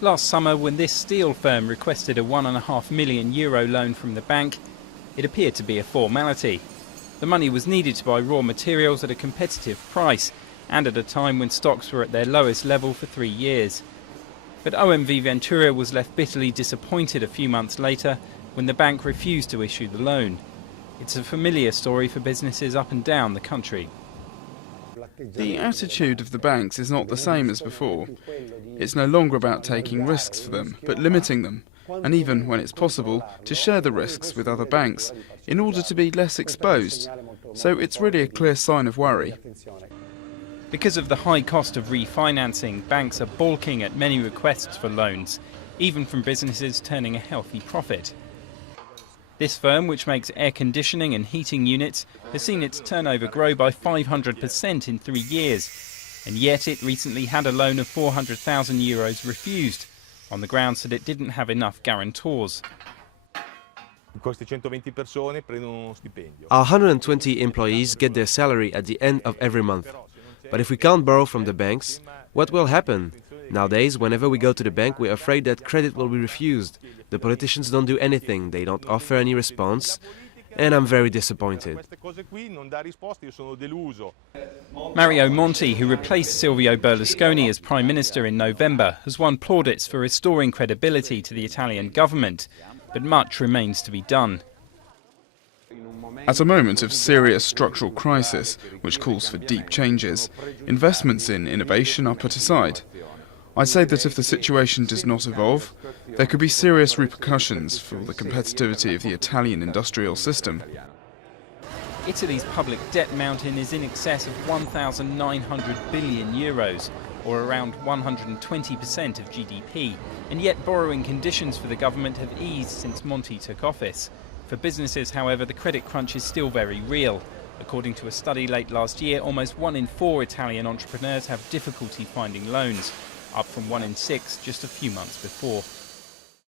Last summer, when this steel firm requested a €1.5 million loan from the bank, it appeared to be a formality. The money was needed to buy raw materials at a competitive price and at a time when stocks were at their lowest level for 3 years. But OMV Ventura was left bitterly disappointed a few months later when the bank refused to issue the loan. It's a familiar story for businesses up and down the country. The attitude of the banks is not the same as before. It's no longer about taking risks for them, but limiting them, and even, when it's possible, to share the risks with other banks in order to be less exposed. So it's really a clear sign of worry. Because of the high cost of refinancing, banks are balking at many requests for loans, even from businesses turning a healthy profit. This firm, which makes air conditioning and heating units, has seen its turnover grow by 500% in 3 years. And yet it recently had a loan of €400,000 refused, on the grounds that it didn't have enough guarantors. Our 120 employees get their salary at the end of every month. But if we can't borrow from the banks, what will happen? Nowadays, whenever we go to the bank, we're afraid that credit will be refused. The politicians don't do anything, they don't offer any response, and I'm very disappointed. Mario Monti, who replaced Silvio Berlusconi as Prime Minister in November, has won plaudits for restoring credibility to the Italian government, but much remains to be done. At a moment of serious structural crisis, which calls for deep changes, investments in innovation are put aside. I'd say that if the situation does not evolve, there could be serious repercussions for the competitivity of the Italian industrial system. Italy's public debt mountain is in excess of €1,900 billion, or around 120% of GDP, and yet borrowing conditions for the government have eased since Monti took office. For businesses, however, the credit crunch is still very real. According to a study late last year, almost 1 in 4 Italian entrepreneurs have difficulty finding loans, up from 1 in 6 just a few months before.